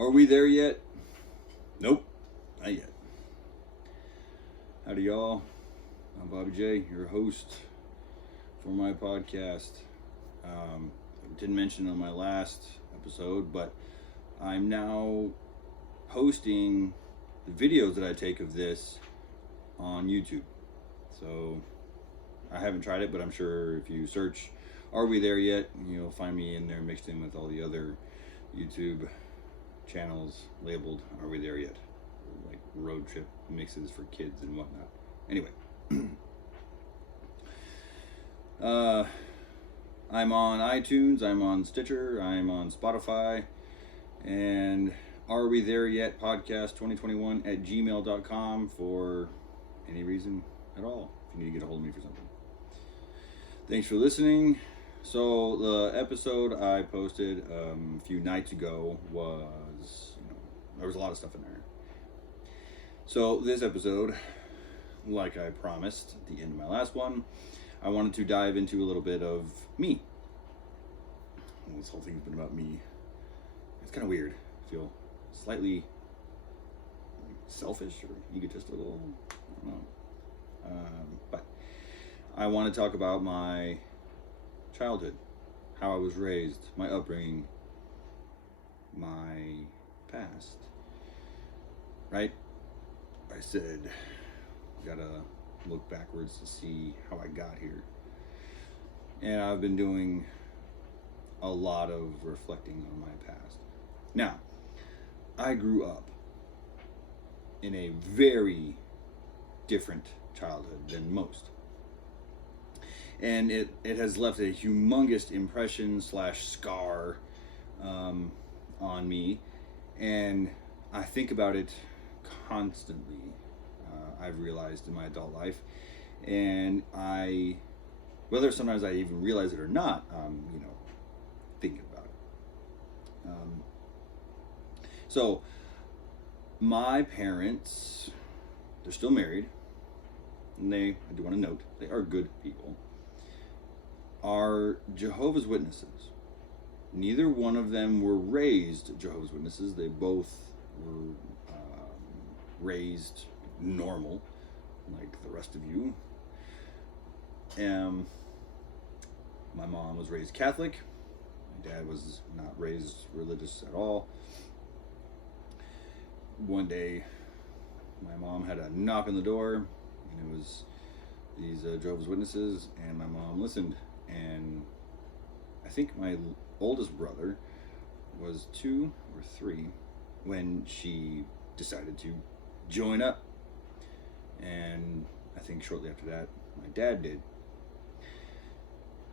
Are we there yet? Nope, not yet. Howdy, y'all. I'm Bobby J, your host for my podcast. I didn't mention on my last episode, but I'm now posting the videos that I take of this on YouTube. So I haven't tried it, but I'm sure if you search "Are We There Yet?" you'll find me in there mixed in with all the other YouTube channels labeled "Are We There Yet?" Like road trip mixes for kids and whatnot. Anyway, I'm on iTunes, I'm on Stitcher, I'm on Spotify, and Are We There Yet Podcast 2021 at gmail.com for any reason at all, if you need to get a hold of me for something. Thanks for listening. So the episode I posted a few nights ago was, there was a lot of stuff in there. So this episode, like I promised at the end of my last one, I wanted to dive into a little bit of me. This whole thing's been about me. It's kind of weird. I feel slightly selfish or egotistical. I don't know. But I want to talk about my childhood, how I was raised, my upbringing, my past. Right? I said, gotta look backwards to see how I got here. And I've been doing a lot of reflecting on my past. Now, I grew up in a very different childhood than most. And it has left a humongous impression / scar on me. And I think about it constantly. I've realized in my adult life, and whether sometimes I even realize it or not, thinking about it. So my parents, they're still married, and I do want to note, they are good people, are Jehovah's Witnesses. Neither one of them were raised Jehovah's Witnesses. They both were raised normal, like the rest of you. My mom was raised Catholic. My dad was not raised religious at all. One day, my mom had a knock on the door, and it was these Jehovah's Witnesses, and my mom listened. And I think my oldest brother was 2 or 3 when she decided to join up. And I think shortly after that, my dad did.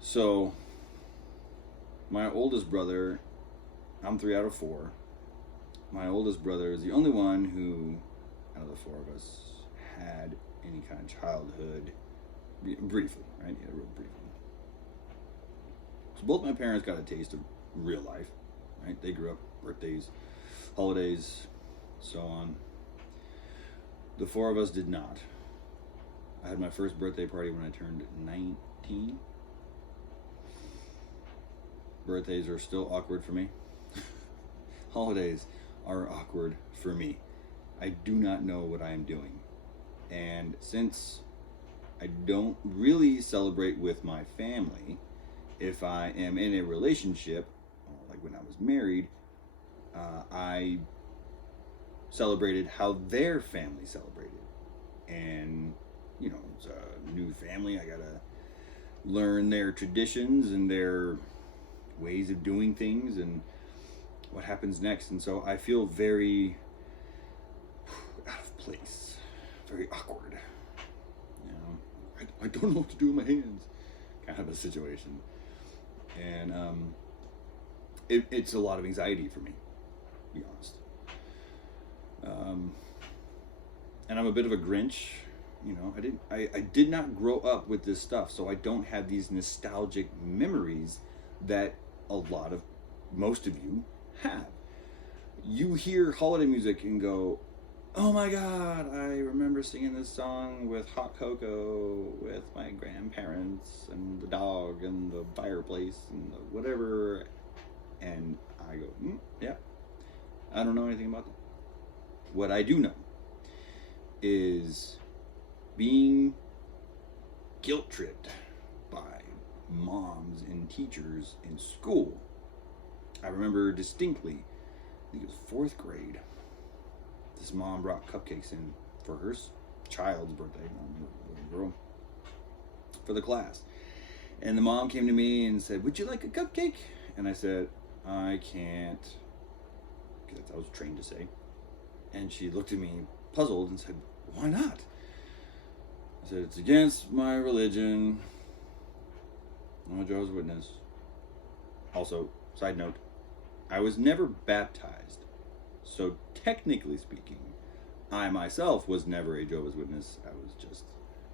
So, my oldest brother, I'm 3 out of 4. My oldest brother is the only one who, out of the 4 of us, had any kind of childhood, briefly, right? Yeah, real briefly. So both my parents got a taste of real life, right? They grew up, birthdays, holidays, so on. The 4 of us did not. I had my first birthday party when I turned 19. Birthdays are still awkward for me. Holidays are awkward for me. I do not know what I am doing. And since I don't really celebrate with my family, if I am in a relationship, like when I was married, I celebrated how their family celebrated. And, it's a new family. I gotta learn their traditions and their ways of doing things and what happens next. And so I feel very out of place, very awkward. I don't know what to do with my hands, kind of a situation. And it's a lot of anxiety for me, to be honest. And I'm a bit of a Grinch, I did not grow up with this stuff, so I don't have these nostalgic memories that most of you have. You hear holiday music and go, oh my God, I remember singing this song with hot cocoa with my grandparents and the dog and the fireplace and the whatever. And I go, yeah, I don't know anything about that. What I do know is being guilt tripped by moms and teachers in school. I remember distinctly, I think it was fourth grade, this mom brought cupcakes in for her child's birthday, little girl, for the class. And the mom came to me and said, "Would you like a cupcake?" And I said, "I can't," because that's what I was trained to say. And she looked at me puzzled and said, "Why not?" I said, "It's against my religion. I'm a Jehovah's Witness." Also, side note, I was never baptized. So technically speaking, I myself was never a Jehovah's Witness. I was just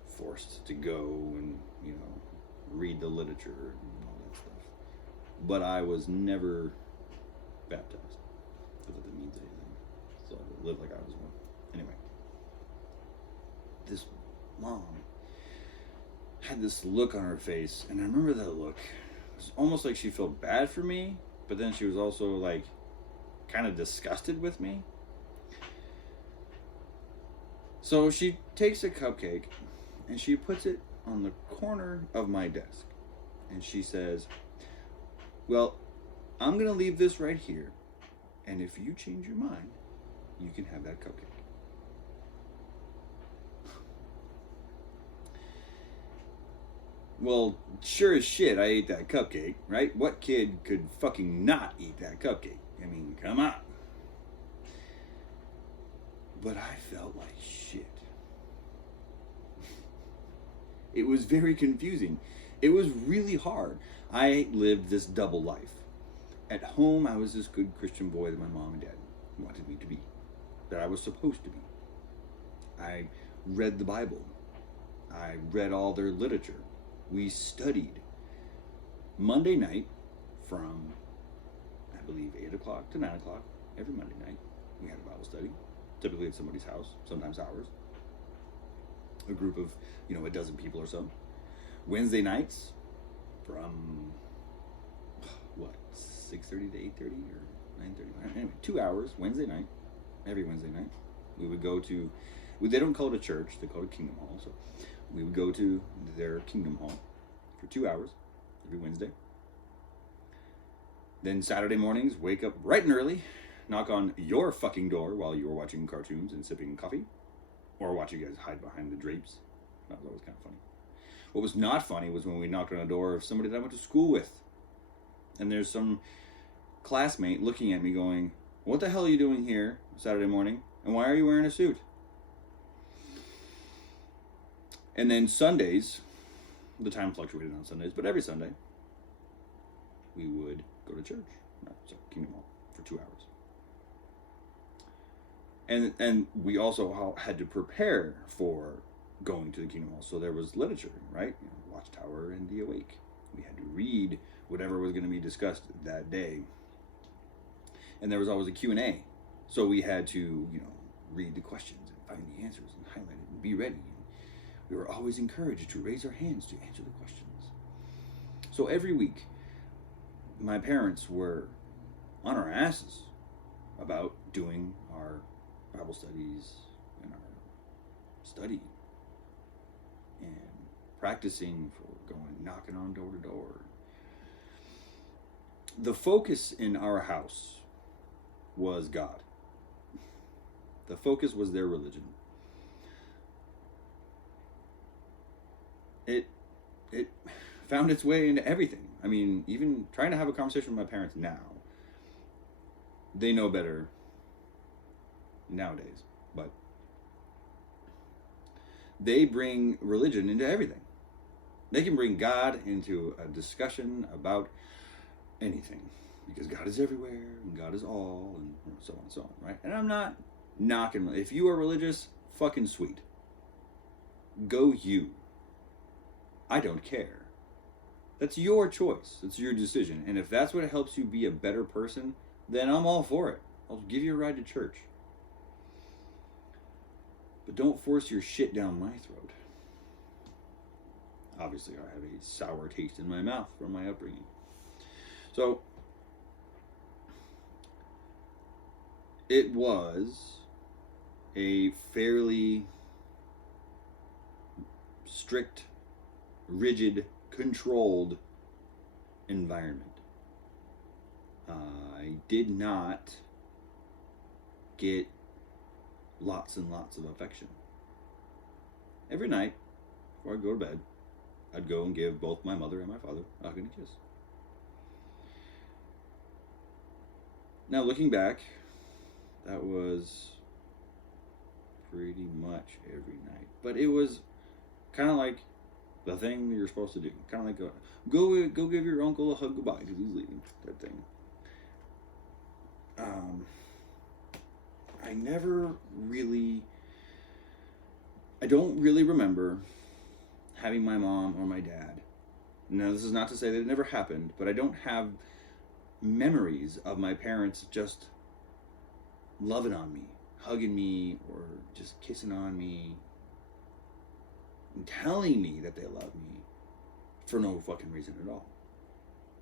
forced to go and, read the literature and all that stuff. But I was never baptized. Not that means anything. So I lived like I was one. Anyway, this mom had this look on her face, and I remember that look. It was almost like she felt bad for me, but then she was also like kind of disgusted with me. So she takes a cupcake and she puts it on the corner of my desk, and she says, "Well, I'm gonna leave this right here, and if you change your mind, you can have that cupcake." Well, sure as shit, I ate that cupcake, right? What kid could fucking not eat that cupcake? I mean, come on. But I felt like shit. It was very confusing. It was really hard. I lived this double life. At home, I was this good Christian boy that my mom and dad wanted me to be, that I was supposed to be. I read the Bible. I read all their literature. We studied. Monday night from, I believe, 8 o'clock to 9 o'clock, every Monday night, we had a Bible study, typically at somebody's house, sometimes ours. A group of, a dozen people or so. Wednesday nights from, 6:30 to 8:30 or 9:30? Anyway, 2 hours, Wednesday night, every Wednesday night. We would go to, they don't call it a church, they call it Kingdom Hall, so we would go to their Kingdom Hall for 2 hours every Wednesday. Then Saturday mornings, wake up bright and early, knock on your fucking door while you were watching cartoons and sipping coffee, or watch you guys hide behind the drapes. That was always kind of funny. What was not funny was when we knocked on a door of somebody that I went to school with, and there's some classmate looking at me going, "What the hell are you doing here Saturday morning? And why are you wearing a suit?" And then Sundays, the time fluctuated on Sundays, but every Sunday, we would go to church. Kingdom Hall, for 2 hours. And we also had to prepare for going to the Kingdom Hall. So there was literature, right? Watchtower and The Awake. We had to read whatever was going to be discussed that day. And there was always a Q&A. So we had to, read the questions and find the answers and highlight it and be ready. We were always encouraged to raise our hands to answer the questions. So every week, my parents were on our asses about doing our Bible studies and our study and practicing for going knocking on door to door. The focus in our house was God. The focus was their religion. It found its way into everything. I mean, even trying to have a conversation with my parents now, they know better nowadays, but they bring religion into everything. They can bring God into a discussion about anything, because God is everywhere and God is all, and so on and so on, right? And I'm not knocking. If you are religious, fucking sweet. Go you. I don't care. That's your choice. It's your decision. And if that's what helps you be a better person, then I'm all for it. I'll give you a ride to church. But don't force your shit down my throat. Obviously, I have a sour taste in my mouth from my upbringing. So, it was a fairly strict, rigid, controlled environment. I did not get lots and lots of affection. Every night, before I'd go to bed, I'd go and give both my mother and my father a hug and a kiss. Now, looking back, that was pretty much every night. But it was kind of like the thing that you're supposed to do. Kind of like go give your uncle a hug goodbye because he's leaving. That thing. I don't really remember having my mom or my dad. Now, this is not to say that it never happened, but I don't have memories of my parents just loving on me, hugging me, or just kissing on me, and telling me that they love me for no fucking reason at all.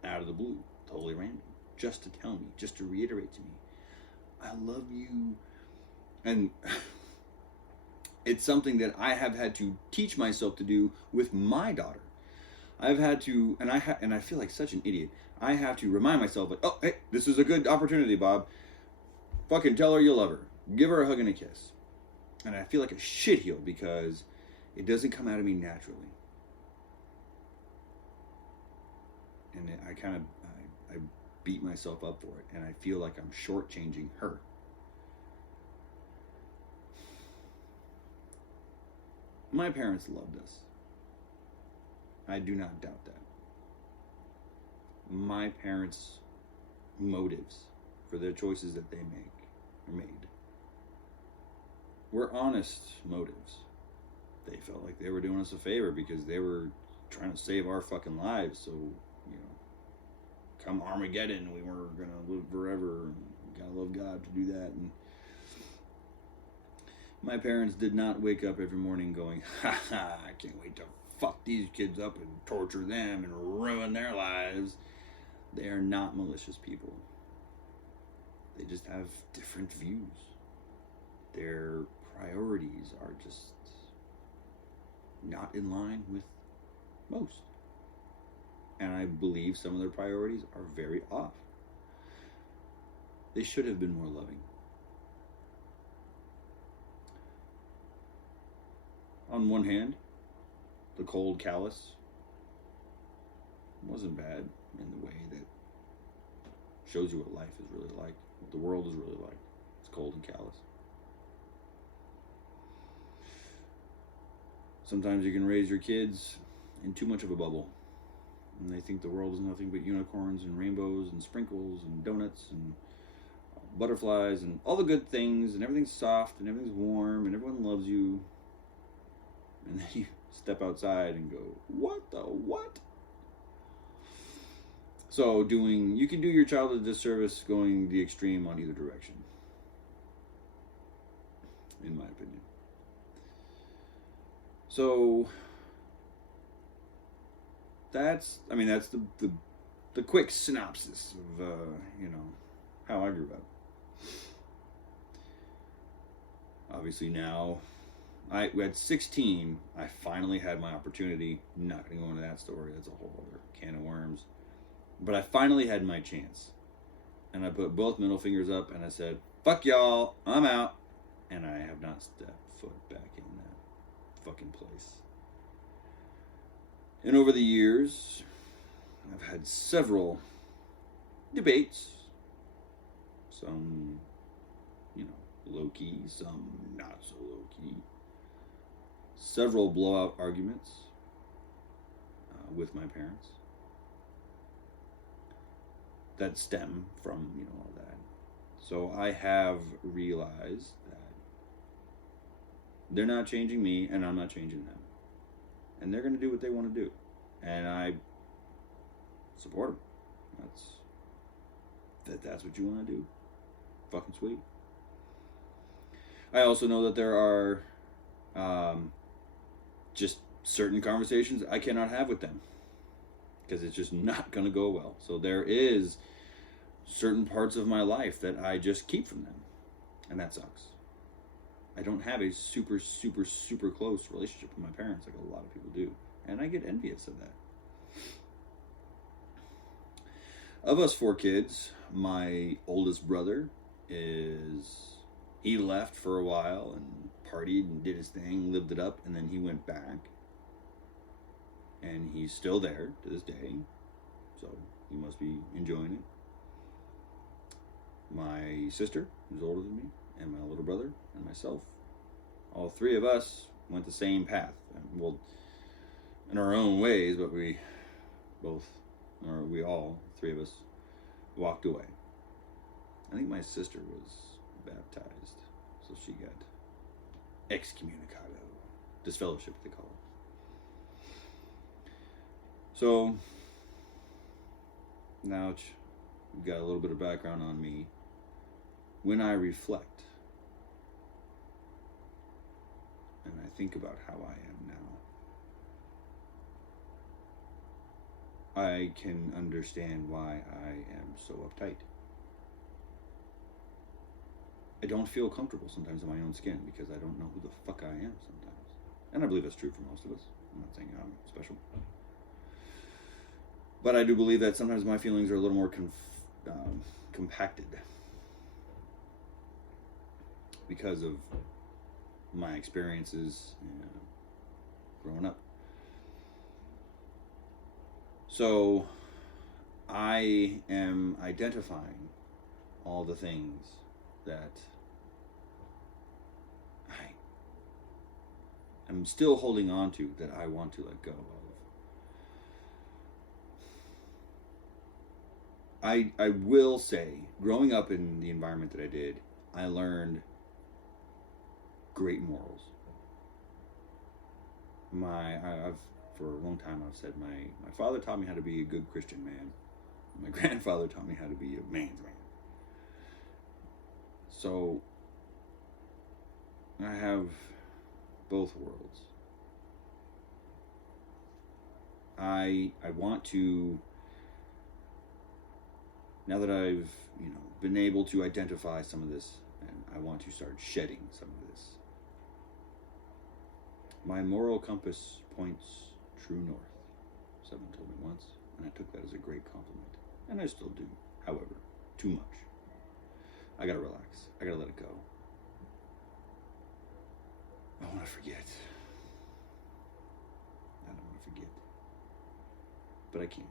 Out of the blue, totally random. Just to tell me, just to reiterate to me, I love you. And it's something that I have had to teach myself to do with my daughter. I've had to, and I feel like such an idiot. I have to remind myself, like, oh, hey, this is a good opportunity, Bob. Fucking tell her you love her. Give her a hug and a kiss. And I feel like a shitheel because it doesn't come out of me naturally. And I beat myself up for it, and I feel like I'm shortchanging her. My parents loved us. I do not doubt that. My parents' motives for their choices that they made were honest motives. They felt like they were doing us a favor because they were trying to save our fucking lives. So, come Armageddon, we weren't going to live forever. And we got to love God to do that. And my parents did not wake up every morning going, ha ha, I can't wait to fuck these kids up and torture them and ruin their lives. They are not malicious people. They just have different views. Their priorities are just not in line with most. And I believe some of their priorities are very off. They should have been more loving. On one hand, the cold callous wasn't bad in the way that shows you what life is really like, what the world is really like. It's cold and callous. Sometimes you can raise your kids in too much of a bubble, and they think the world is nothing but unicorns and rainbows and sprinkles and donuts and butterflies and all the good things, and everything's soft and everything's warm and everyone loves you. And then you step outside and go, what the what? So you can do your child a disservice going the extreme on either direction, in my opinion. So that's the quick synopsis of how I grew up. Obviously now, at 16, I finally had my opportunity. I'm not going to go into that story. That's a whole other can of worms. But I finally had my chance. And I put both middle fingers up and I said, fuck y'all, I'm out. And I have not stepped foot back in that fucking place. And over the years, I've had several debates. Some, low-key, some not so low-key. Several blowout arguments with my parents that stem from, all that. So I have realized that they're not changing me and I'm not changing them. And they're going to do what they want to do. And I support them. That's what you want to do. Fucking sweet. I also know that there are just certain conversations I cannot have with them because it's just not going to go well. So there is certain parts of my life that I just keep from them. And that sucks. I don't have a super, super, super close relationship with my parents like a lot of people do. And I get envious of that. Of us 4 kids, my oldest brother he left for a while and partied and did his thing, lived it up, and then he went back. And he's still there to this day. So he must be enjoying it. My sister, who's older than me, and my little brother, and myself, all 3 of us went the same path. Well, in our own ways, but we all, 3 of us, walked away. I think my sister was baptized, so she got excommunicado, disfellowship, they call it. So now you've got a little bit of background on me. When I reflect and I think about how I am now, I can understand why I am so uptight. I don't feel comfortable sometimes in my own skin because I don't know who the fuck I am sometimes. And I believe that's true for most of us. I'm not saying I'm special. But I do believe that sometimes my feelings are a little more compacted because of my experiences growing up. So I am identifying all the things that I'm still holding on to that I want to let go of. I will say, growing up in the environment that I did, I learned great morals. I've for a long time I've said my father taught me how to be a good Christian man. My grandfather taught me how to be a man's man. So I have both worlds. I want to, now that I've been able to identify some of this, and I want to start shedding some of this. My moral compass points true north, someone told me once, and I took that as a great compliment, and I still do. However, too much. I gotta relax. I gotta let it go. I want to forget. I don't want to forget. But I can't.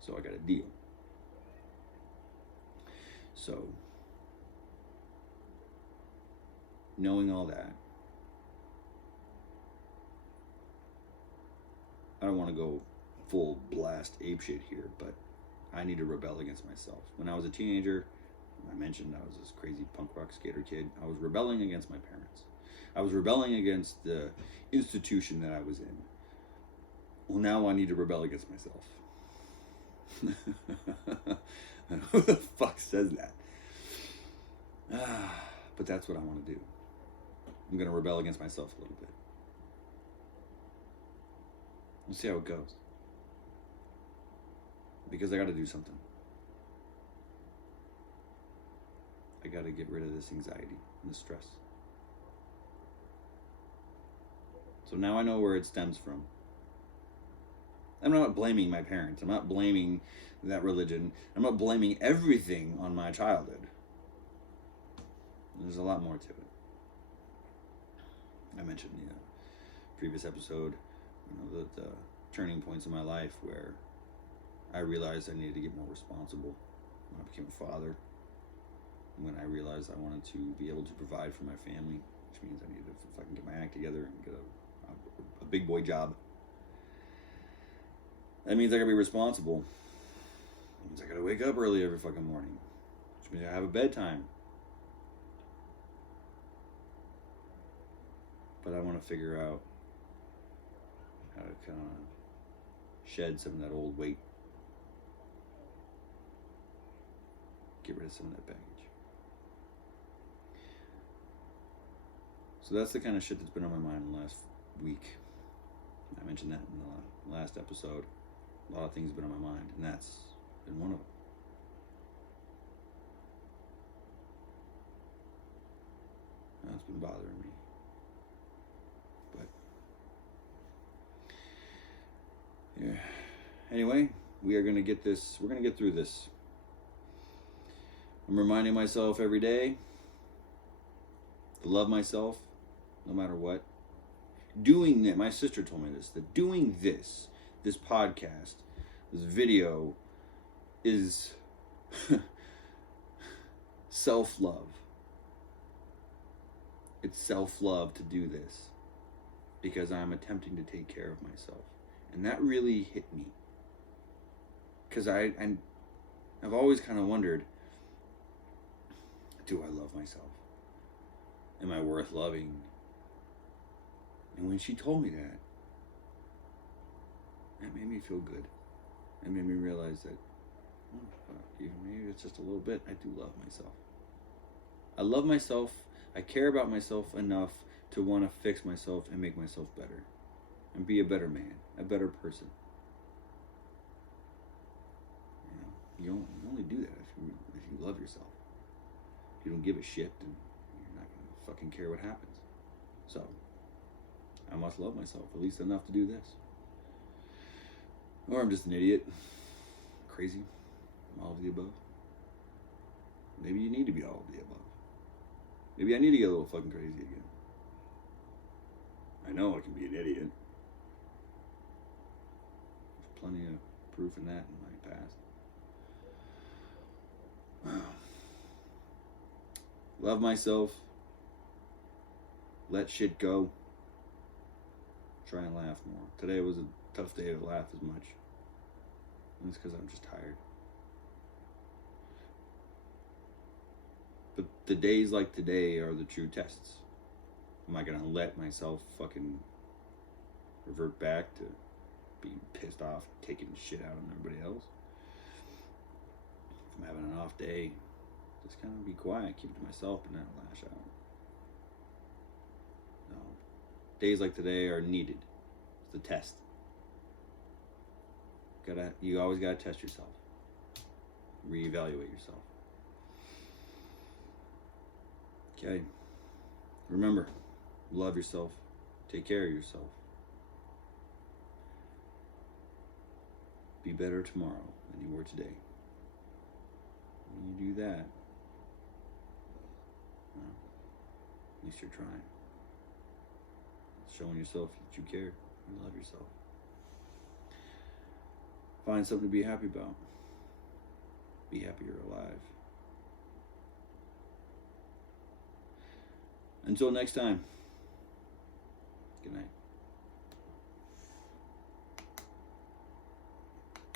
So I gotta deal. So, knowing all that, I don't want to go full blast apeshit here, but I need to rebel against myself. When I was a teenager, I mentioned I was this crazy punk rock skater kid. I was rebelling against my parents. I was rebelling against the institution that I was in. Well, now I need to rebel against myself. Who the fuck says that? But that's what I want to do. I'm going to rebel against myself a little bit. We'll see how it goes. Because I got to do something. I got to get rid of this anxiety and this stress. So now I know where it stems from. I'm not blaming my parents. I'm not blaming that religion. I'm not blaming everything on my childhood. There's a lot more to it. I mentioned in the previous episode, the turning points in my life where I realized I needed to get more responsible. When I became a father, when I realized I wanted to be able to provide for my family, which means I needed to fucking get my act together and get a big boy job. That means I gotta be responsible. It means I gotta wake up early every fucking morning, which means I have a bedtime. But I want to figure out how to kind of shed some of that old weight. Get rid of some of that baggage. So that's the kind of shit that's been on my mind in the last week. I mentioned that in the last episode. A lot of things have been on my mind, and that's been one of them. fucking bothering me. But yeah. Anyway, we're gonna get through this. I'm reminding myself every day to love myself no matter what. Doing that, my sister told me this, that doing this podcast, this video is self-love. It's self-love to do this because I'm attempting to take care of myself. And that really hit me. Because I've always kind of wondered, do I love myself? Am I worth loving? And when she told me that made me feel good. It made me realize that, oh, fuck, even maybe it's just a little bit, I do love myself. I love myself. I care about myself enough to want to fix myself and make myself better. And be a better man, a better person. You only do that if you love yourself. If you don't give a shit, then you're not going to fucking care what happens. So, I must love myself, at least enough to do this. Or I'm just an idiot. Crazy. All of the above. Maybe you need to be all of the above. Maybe I need to get a little fucking crazy again. I know I can be an idiot. There's plenty of proof in that in my past. Wow. Love myself. Let shit go. Try and laugh more. Today was a tough day to laugh as much. And it's because I'm just tired. But the days like today are the true tests. Am I going to let myself fucking revert back to being pissed off, taking shit out on everybody else? If I'm having an off day, just kind of be quiet, keep it to myself, but not lash out. No. Days like today are needed. It's the test. You always gotta test yourself. Reevaluate yourself. Okay. Remember, love yourself. Take care of yourself. Be better tomorrow than you were today. When you do that, well, at least you're trying. It's showing yourself that you care. You love yourself. Find something to be happy about. Be happy you're alive. Until next time.